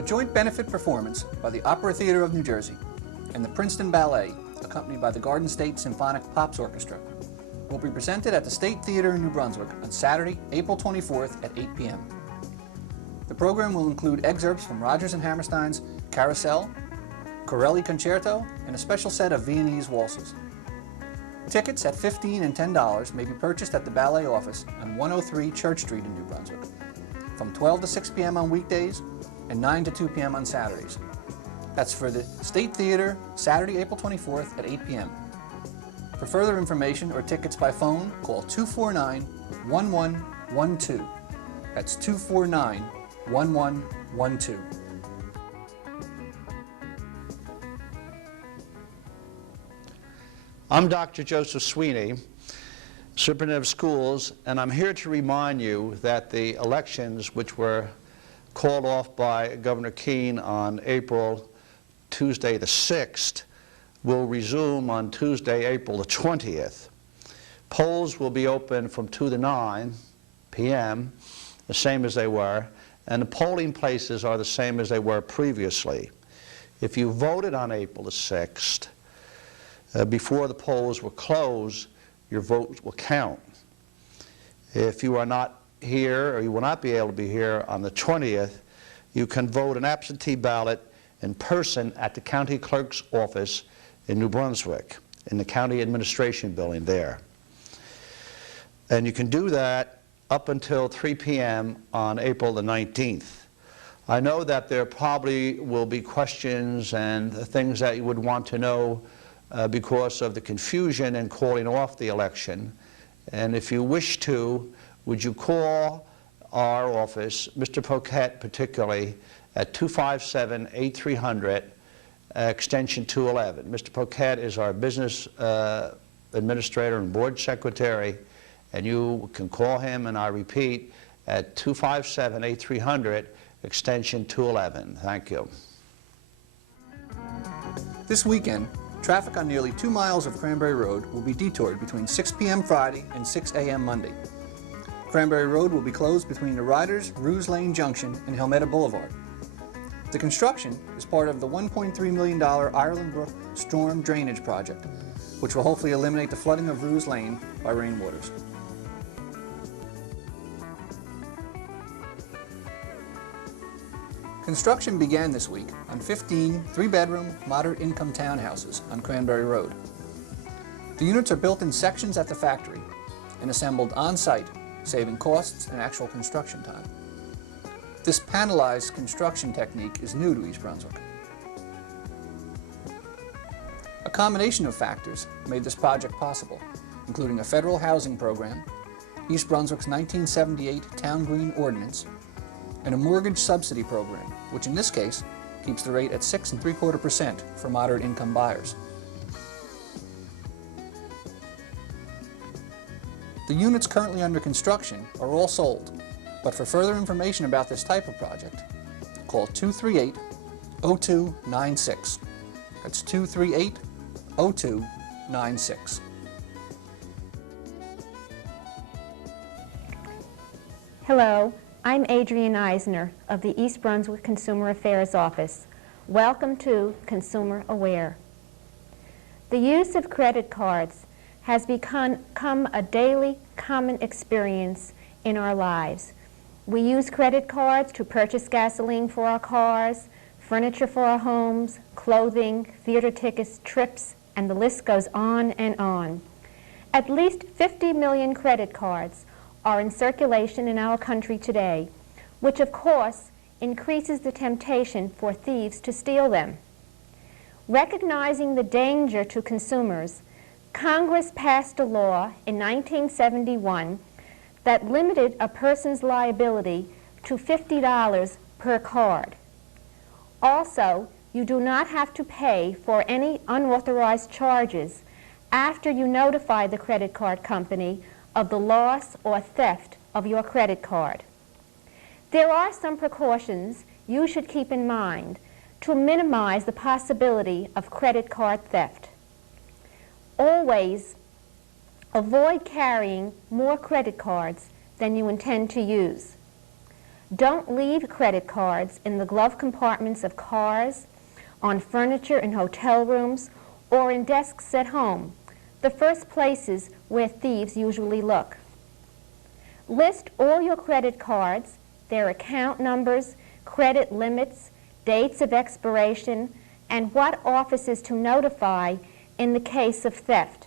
A joint benefit performance by the Opera Theater of New Jersey and the Princeton Ballet, accompanied by the Garden State Symphonic Pops Orchestra, will be presented at the State Theater in New Brunswick on Saturday, April 24th at 8 p.m. The program will include excerpts from Rodgers and Hammerstein's Carousel, Corelli Concerto, and a special set of Viennese waltzes. Tickets at $15 and $10 may be purchased at the Ballet office on 103 Church Street in New Brunswick, from 12 to 6 p.m. on weekdays and 9 to 2 p.m. on Saturdays. That's for the State Theater, Saturday, April 24th at 8 p.m. For further information or tickets by phone, call 249-1112. That's 249-1112. I'm Dr. Joseph Sweeney, Superintendent of Schools, and I'm here to remind you that the elections, which were called off by Governor Keene on Tuesday the 6th, will resume on Tuesday, April the 20th. Polls will be open from 2 to 9 p.m., the same as they were, and the polling places are the same as they were previously. If you voted on April the 6th, before the polls were closed, your vote will count. If you are not here, or you will not be able to be here on the 20th, you can vote an absentee ballot in person at the county clerk's office in New Brunswick, in the county administration building there. And you can do that up until 3 p.m. on April the 19th. I know that there probably will be questions and things that you would want to know because of the confusion in calling off the election. And if you wish to, would you call our office, Mr. Poquette particularly, at 257-8300, extension 211. Mr. Poquette is our business administrator and board secretary, and you can call him, and I repeat, at 257-8300, extension 211. Thank you. This weekend, traffic on nearly 2 miles of Cranbury Road will be detoured between 6 p.m. Friday and 6 a.m. Monday. Cranbury Road will be closed between the Riders, Ruse Lane Junction, and Helmetta Boulevard. The construction is part of the $1.3 million Ireland Brook Storm Drainage Project, which will hopefully eliminate the flooding of Ruse Lane by rainwaters. Construction began this week on 15 three-bedroom, moderate-income townhouses on Cranbury Road. The units are built in sections at the factory and assembled on-site, saving costs and actual construction time. This panelized construction technique is new to East Brunswick. A combination of factors made this project possible, including a federal housing program, East Brunswick's 1978 Town Green Ordinance, and a mortgage subsidy program, which in this case keeps the rate at 6 3/4% for moderate income buyers. The units currently under construction are all sold, but for further information about this type of project, call 238-0296. That's 238-0296. Hello. I'm Adrienne Eisner of the East Brunswick Consumer Affairs Office. Welcome to Consumer Aware. The use of credit cards has become a daily common experience in our lives. We use credit cards to purchase gasoline for our cars, furniture for our homes, clothing, theater tickets, trips, and the list goes on and on. At least 50 million credit cards are in circulation in our country today, which of course increases the temptation for thieves to steal them. Recognizing the danger to consumers, Congress passed a law in 1971 that limited a person's liability to $50 per card. Also, you do not have to pay for any unauthorized charges after you notify the credit card company of the loss or theft of your credit card. There are some precautions you should keep in mind to minimize the possibility of credit card theft. Always avoid carrying more credit cards than you intend to use. Don't leave credit cards in the glove compartments of cars, on furniture in hotel rooms, or in desks at home, the first places where thieves usually look. List all your credit cards, their account numbers, credit limits, dates of expiration, and what offices to notify in the case of theft.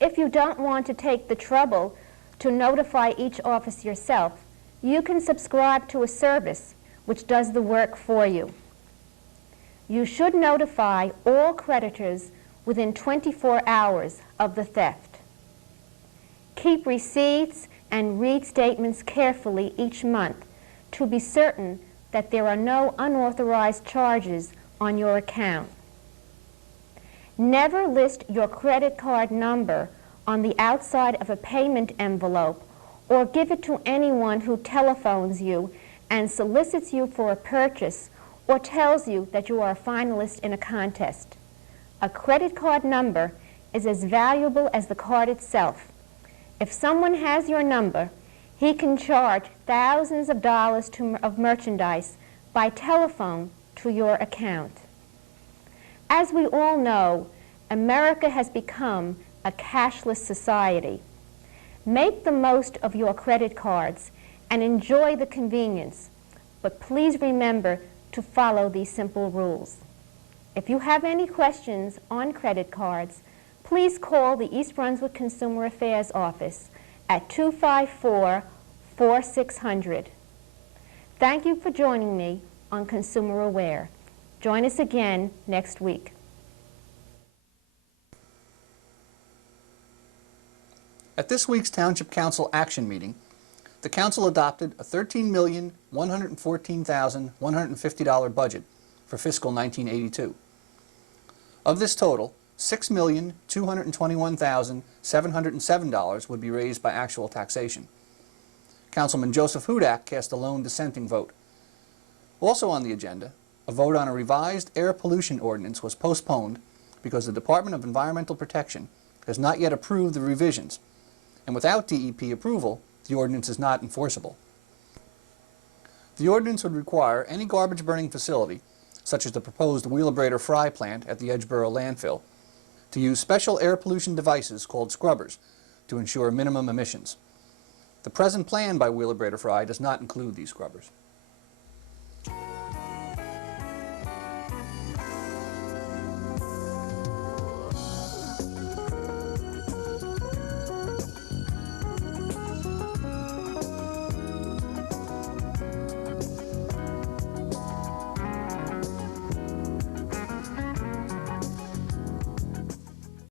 If you don't want to take the trouble to notify each office yourself, you can subscribe to a service which does the work for you. You should notify all creditors within 24 hours of the theft. Keep receipts and read statements carefully each month to be certain that there are no unauthorized charges on your account. Never list your credit card number on the outside of a payment envelope or give it to anyone who telephones you and solicits you for a purchase or tells you that you are a finalist in a contest. A credit card number is as valuable as the card itself. If someone has your number, he can charge thousands of dollars of merchandise by telephone to your account. As we all know, America has become a cashless society. Make the most of your credit cards and enjoy the convenience, but please remember to follow these simple rules. If you have any questions on credit cards, please call the East Brunswick Consumer Affairs Office at 254-4600. Thank you for joining me on Consumer Aware. Join us again next week. At this week's Township Council action meeting, the Council adopted a $13,114,150 budget for fiscal 1982. Of this total, $6,221,707 would be raised by actual taxation. Councilman Joseph Hudak cast a lone dissenting vote. Also on the agenda, a vote on a revised air pollution ordinance was postponed because the Department of Environmental Protection has not yet approved the revisions, and without DEP approval, the ordinance is not enforceable. The ordinance would require any garbage burning facility, such as the proposed Wheelabrator Fry plant at the Edgeboro landfill, to use special air pollution devices called scrubbers to ensure minimum emissions. The present plan by Wheelabrator Fry does not include these scrubbers.